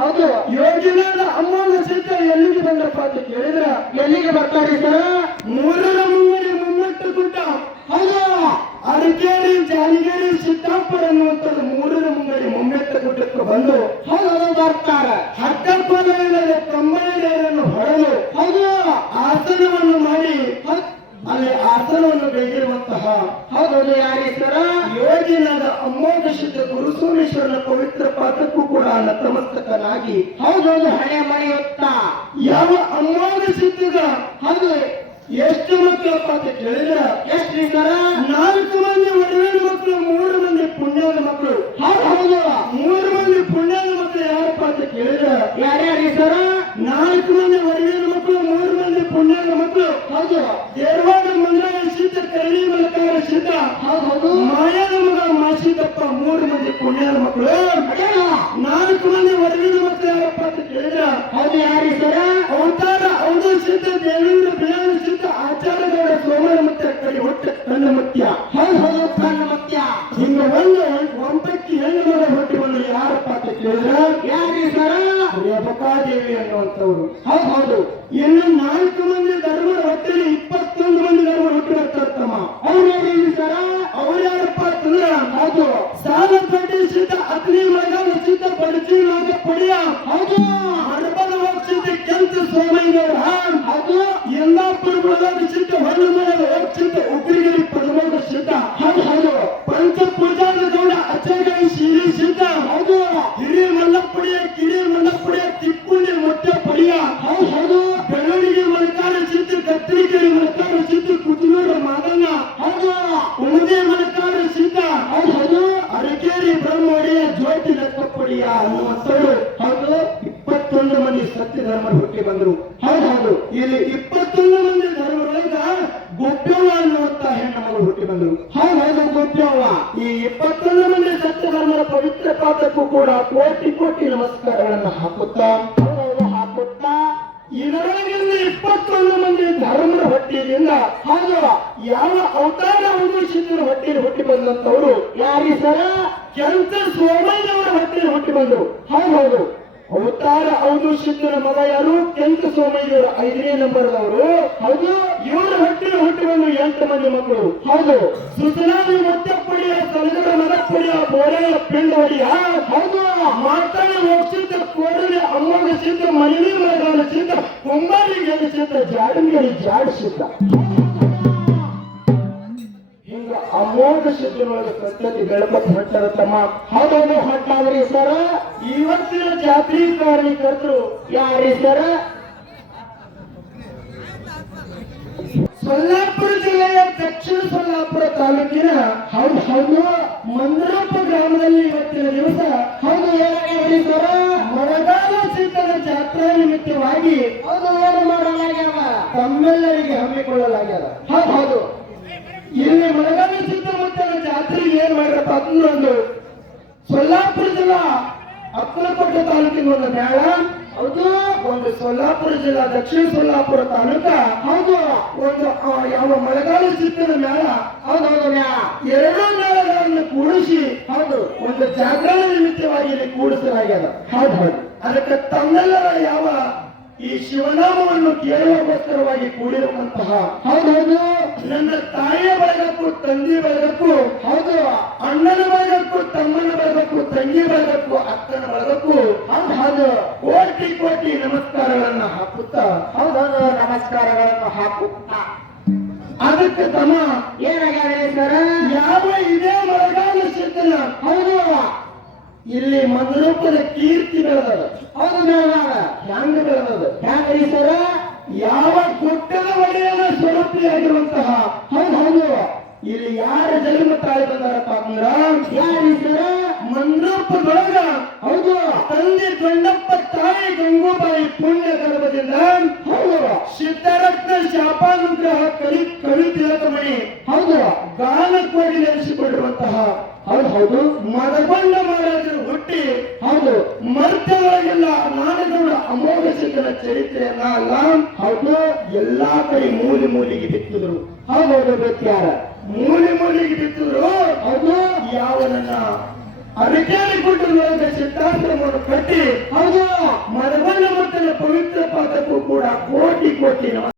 ಹೌದು ಯೋಗಿನಾದ ಅಮ್ಮನ ಸಿದ್ಧ ಎಲ್ಲಿಗೆ ಬಂದಪ್ಪ ಅಂತ ಕೇಳಿದ್ರ ಎಲ್ಲಿಗೆ ಬರ್ತಾರೆ ಸರ್? ಮೂರರ ಮುಂಗಡಿ ಮುಮ್ಮಟ್ಟು ಗುಡ್ಡ. ಹೌದು ಅರಕೇರಿ ಜಾಲಿಗೇರಿ ಸಿದ್ದಾಪುರ ಅನ್ನುವಂಥದ್ದು ಮೂರರ ಮುಂಗಡಿ ಮುಮ್ಮೆಟ್ಟ ಗುಡ್ಡಕ್ಕೆ ಬಂದು ಹೌದು ಬರ್ತಾರ. ಹಟ್ಟಪ್ಪನ ಇಲ್ಲದೆ ಕಂಬಳಿಯನ್ನು ಹೊಡೆದು ಹೌದು ಆಸನವನ್ನು ಮಾಡಿ ಅಲ್ಲಿ ಆಸನವನ್ನು ಬೇಗಿರುವಂತಹ ಹೌದು ಯಾರಿ ಸರ್? ಯೋಗಿನಾದ ಅಮೋಘ ಸಿದ್ಧ ಗುರು ಸೋಮೇಶ್ವರನ ಪವಿತ್ರ ಪಾದಕ್ಕೂ ಕೂಡ ನತಮಸ್ತಕನಾಗಿ ಹೌದೌದು ಹಣೆ ಮಳೆಯುತ್ತ ಯಾವ ಅಮೋಘ ಸಿದ್ಧದ ಹೌದು ಎಷ್ಟು ಮಕ್ಕಳಪ್ಪ ಅಂತ ಕೇಳಿದ್ರ ಎಷ್ಟ್ರಿ ಸರ್? 4 ಮಂದಿ ಒಡವೇನ ಮಕ್ಕಳು, 3 ಮಂದಿ ಪುಣ್ಯದ ಮಕ್ಕಳು. ಹೌದು 3 ಮಂದಿ ಪುಣ್ಯದ ಮಕ್ಕಳು ಯಾರಪ್ಪ ಅಂತ ಕೇಳಿದ್ರ ಯಾರ್ಯಾರಿ ಸರ್? 4 ಮಂದಿ ಒಡವೇನ ಮಕ್ಕಳು, 3 ಮಂದಿ ಪುಣ್ಯದ ಮಕ್ಕಳು. ಹೌದು ದೇರವಾಡ ಮಂದಿರ ಸಿದ್ಧ, ಕರಳಿ ಮಲಕಾರ ಸಿದ್ಧ, ಹೌದು ಮಾಯದ ಮಗ ಮಾಸಿದ್ದಪ್ಪ 3 ಮಂದಿ ಪುಣ್ಯದ ಮಕ್ಕಳು. 4 ಮಂದಿ ಒಡವೇನ ಮಕ್ಕಳು ಯಾರಪ್ಪ ಅಂತ ಕೇಳಿದ್ರ ಹೌದು ಯಾರಿ ಸರ್? ಅವತಾರ ಅವಧು ಸಿದ್ಧ, ದೇವೇಂದ್ರ ಬಿಳಾನ ಸಿದ್ಧ, ಆಚಾರಗೌಡ ಸೋಮರ ಮತ್ತೆ ಕೈ ಹೊಟ್ಟ ಕಣ್ಣ ಮತ್ಯ. ಹೌದು ಕಣ್ಣ ಮತ್ಯ. ಹಿಂಗ ಒಂಬಕ್ಕಿ ಹೆಣ್ಣು ಮಗ ಹೊಟ್ಟಿ ಬಂದ್ರೆ ಯಾರಪ್ಪ ಅಂತ ಕೇಳಿದ್ರ ಯಾರಿ ಸರ್? ರೇಬಕಾದೇವಿ ಅನ್ನುವಂಥವ್ರು. ಹೌದು ಇನ್ನು 4 ಮಂದಿ ಧರ್ಮರ ಹೊಟ್ಟೆಲಿ 21 ಮಂದಿ ಧರ್ಮರ ಹೊಟ್ಟೆ ಬರ್ತಾರಮ್ಮ. ಅವ್ರು ಯಾರಿ ಸರ್? ಅವ್ರು ಯಾರಪ್ಪ ಅಂತಂದ್ರ ಹೌದು ಸಾಲ ಪಟ್ಟಿ ಸಿದ್ಧ, ಅಗ್ನಿ ಮಗ ಸಿದ್ಧ, ಬಡಚಿ ಮಗ ಪಡಿಯ, ಹೌದು ಹಡಬದ ಹೋಗ್ಸಿದ್ದ ಕೆಂಚ ಸೋಮಯ್ಯನವರ, ಹೌದು ಯಲ್ಲಾಪುರ ಬುಡದಾಗ ಸಿದ್ಧ, ಹೊಳ್ಳು ಮರದ ಹೋಗ್ಸಿದ್ದ, ಉಗ್ರಿಗಿರಿ ಪದಮೋಗ ಸಿದ್ಧ, ಹೌದು ಪಂಚಪೂಜಾದ ಗೌಡ ಅಚ್ಚಗೈ ಶೀಲಿ ಸಿದ್ಧ, ಹೌದು ಹಿರಿಯ ಮಲ್ಲಪ್ಪಡಿಯ, ಕಿರಿಯ ಮಲ್ಲಪ್ಪಡಿಯ, ತಿಪ್ಪುಣಿ ಮೊಟ್ಟೆ ಪಡಿಯ, ಹೌದು ಬೆಳವಣಿಗೆ ಮಲಕಾರ ಸಿದ್ಧ, ಕತ್ತರಿಕೆರೆ ಮಲಕಾರ ಸಿದ್ಧ, ಕುತನೂರ ಮಾದಣ್ಣ, ಹೌದು ಉಣದೆ ಮಲಕಾರ ಸಿದ್ಧ, ಹೌದು ಅರಕೇರಿ ಬ್ರಹ್ಮಡಿಯ, ಜ್ಯೋತಿ ಲೆಕ್ಕಪ್ಪಡಿಯ ಅನ್ನುವಂಥವ್ರು. ಹೌದು 21 ಮಂದಿ ಸತ್ಯ ಧರ್ಮರ ಹುಟ್ಟಿ ಬಂದರು. ಹೌದು ಇಲ್ಲಿ 21 ಮಂದಿ ಧರ್ಮರೊಳಗ ಗೋಪ್ಯವ್ವ ಅನ್ನುವಂತ ಹೆಣ್ಣು ಮಗಳು ಹುಟ್ಟಿ ಬಂದರು. ಹೌದು ಗೋಪ್ಯವ್ವ. ಈ 21 ಮಂದಿ ಸತ್ಯ ಧರ್ಮರ ಪವಿತ್ರ ಪಾದಕ್ಕೂ ಕೂಡ ಕೋಟಿ ಕೋಟಿ ನಮಸ್ಕಾರಗಳನ್ನು ಹಾಕುತ್ತಾ ಹಾಕುತ್ತಾ ಇದರೊಳಗಿಂದ 21 ಮಂದಿ ಧರ್ಮರ ಹೊಟ್ಟಿಯಿಂದ ಹೌದು ಯಾವ ಅವತಾರ ಸಿದ್ಧರ ಹೊಟ್ಟೆಯಲ್ಲಿ ಹುಟ್ಟಿ ಬಂದಂತವರು ಯಾರಿ ಸರ? ಕೆಂಚ ಸೋಮಯ್ಯನವರ ಹೊಟ್ಟೆಯಲ್ಲಿ ಹುಟ್ಟಿ ಬಂದರು. ಹೌದು ಅವತಾರ ಸಿದ್ಧರ ಮಗ ಯಾರು? ಕೆಂಚ ಸೋಮಯ್ಯನವರು 5ನೇ ನಂಬರ್ದವರು. ಹೌದು ಇವರ ಹೊಟ್ಟೆಯಲ್ಲಿ ಹುಟ್ಟಿ ಬಂದು 8 ಮಂದಿ ಮಕ್ಕಳು. ಹೌದು ಸುತನಾದಿ ಮೊಟ್ಟೆಪ್ಪಡಿಯ, ಸಲಗರ ಮನಪ್ಪಡಿಯ, ಬೋರೆಯ ಪಿಂಡವಡಿಯ, ಹೌದು ಮಾತಾಡ ಹೋಗ್ಸಿದ್ದ, ಕೋರಲಿ ಅಮ್ಮಗ ಸಿದ್ಧ, ಮನೆಯ ಮರಗಾಲ ಸಿದ್ಧ, ಕುಂಬಾರಿಗೆ ಸಿದ್ಧ, ಜಾಡಿಗೆ ಜಾಡ್ ಸಿದ್ಧ. ಹಿಂಗ ಅಮೋಘ ಸಿದ್ಧನೊಳಗೆ ಪದ್ಧತಿ ಬೆಳಪಟ್ಟು ಹೊಂಟಾರ ತಮ್ಮ. ಹೌದು ಹೊಟ್ಟಾದ್ರಿ ಸರ? ಇವತ್ತಿನ ಜಾತ್ರೆ ಕಾರಣಕರ್ತರು ಯಾರಿ ಸರ? ಸೊಲ್ಲಾಪುರ ಜಿಲ್ಲೆಯ ದಕ್ಷಿಣ ಸೊಲ್ಲಾಪುರ ತಾಲೂಕಿನ ಹೌದು ಮಂದ್ರಪ್ಪ ಗ್ರಾಮದಲ್ಲಿ ಇವತ್ತಿನ ದಿವಸ ಹೌದು ಏನಾಗ್ಯಾವ್ರಿ ಸರ? ಮಳೆಗಾಲ ಸಿದ್ಧದ ಜಾತ್ರಾ ನಿಮಿತ್ತವಾಗಿ ಹೌದು ಏನು ಮಾಡಲಾಗ್ಯಾವ? ತಮ್ಮೆಲ್ಲರಿಗೆ ಹಮ್ಮಿಕೊಳ್ಳಲಾಗ್ಯದ. ಹೌದು ಇಲ್ಲಿ ಮಳೆಗಾಲ ಸುತ್ತಮುತ್ತಲ ಜಾತ್ರೆಗೆ ಏನ್ ಮಾಡ್ರಪ್ಪ ಅಂತಂದ್ರೆ ಸೊಲ್ಲಾಪುರ ಜಿಲ್ಲಾ ಅಕ್ಕಲಕೋಟೆ ತಾಲೂಕಿನ ಒಂದು ಮೇಳ. ಹೌದು ಒಂದು ಸೊಲ್ಲಾಪುರ ಜಿಲ್ಲಾ ದಕ್ಷಿಣ ಸೊಲ್ಲಾಪುರ ತಾಲೂಕ ಹೌದು ಒಂದು ಯಾವ ಮಳೆಗಾಲ ಸಿದ್ಧದ ಮೇಳ. ಹೌದು 2 ಮೇಳಗಳನ್ನು ಕೂಡಿಸಿ ಹೌದು ಒಂದು ಜಾಗರಣ ನಿಮಿತ್ತವಾಗಿ ಇಲ್ಲಿ ಕೂಡಿಸಲಾಗ್ಯದ. ಹೌದು ಅದಕ್ಕೆ ತಮ್ಮೆಲ್ಲರ ಯಾವ ಈ ಶಿವನಾಮವನ್ನು ಕೇಳುವಗೋಸ್ಕರವಾಗಿ ಕೂಡಿರುವಂತಹ ಹೌದು ನನ್ನ ತಾಯಿಯ ಬಳಗಕ್ಕೂ, ತಂದೆ ಬಳಗಕ್ಕೂ, ಹೌದು ಅಣ್ಣನ ಬಳಗಕ್ಕೂ, ತಮ್ಮನ ಬಳಗಕ್ಕೂ, ತಂಗಿ ಬಳಗಕ್ಕೂ, ಅಕ್ಕನ ಬಳಗಕ್ಕೂ ಹೌದು ಕೋಟಿ ಕೋಟಿ ನಮಸ್ಕಾರಗಳನ್ನ ಹಾಕುತ್ತಾ ಹೌದು ನಮಸ್ಕಾರಗಳನ್ನು ಹಾಕುತ್ತಾ ಅದಕ್ಕೆ ತಮ್ಮ ಏನಾಗ್ಯಾವ್ರಿ ಸರ? ಯಾವ ಇದೇ ಮಳೆಗಾಲ ಸಿದ್ಧನ ಹೌದು ಇಲ್ಲಿ ಮಂದ್ರೂಪದ ಕೀರ್ತಿ ಬೆಳೆದದ. ಹೌದು ಬೆಳಗಾವ ಹ್ಯಾಂಗ ಬೆಳೆದದ? ಹ್ಯಾಂಗ್ರಿ ಸರ? ಯಾವ ಗುಡ್ಡದ ಒಡೆಯನ ಸ್ವರೂಪಿಯಾಗಿರುವಂತಹ ಹೌದು ಇಲ್ಲಿ ಯಾರ ಜನ್ಮ ತಾಳಿ ಬಂದಾರಪ್ಪ ಅಂದ್ರ ಯಾರಿ ಸರ? ಮಂದ್ರೂಪದೊಳಗ ಹೌದು ತಂದೆ ದೊಡ್ಡಪ್ಪ, ತಾಯಿ ಗಂಗೂಬಾಯಿ ಪುಣ್ಯ ಗರ್ಭದಿಂದ ಹೌದು ಸಿದ್ಧರತ್ನ ಶಾಪಾನುಗ್ರಹ ಕವಿ ತಿಲಕಮಣಿ ಹೌದು ಗಾನಕ್ಕೋಗಿ ನೆಲೆಸಿಕೊಂಡಿರುವಂತಹ ಹೌದು ಮದಗೊಂಡ ಮಹಾರಾಜರು ಹುಟ್ಟಿ ಹೌದು ಮರ್ತ್ಯಗಳಿಗೆಲ್ಲ ನಾಡಗೌಡ ಅಮೋಘ ಸಿದ್ಧನ ಚರಿತ್ರೆಯನ್ನ ಅಲ್ಲ ಹೌದು ಎಲ್ಲಾ ಕಡೆ ಮೂಲೆ ಮೂಲಿಗೆ ಬಿತ್ತಿದ್ರು. ಹೌದು ವ್ಯಕ್ತಿಯಾರ ಮೂಲೆ ಮೂಲಿಗೆ ಬಿತ್ತಿದ್ರು. ಹೌದು ಯಾವನನ್ನ ಅರಕೇರಿ ಗುಡ್ಡದೊಳಗೆ ಸಿದ್ಧಾಶ್ರಮವನ್ನು ಕಟ್ಟಿ ಪಾದಕ್ಕೂ ಕೂಡ ಕೋಟಿ ಕೋಟಿ ನಮಸ್ಕಾರ.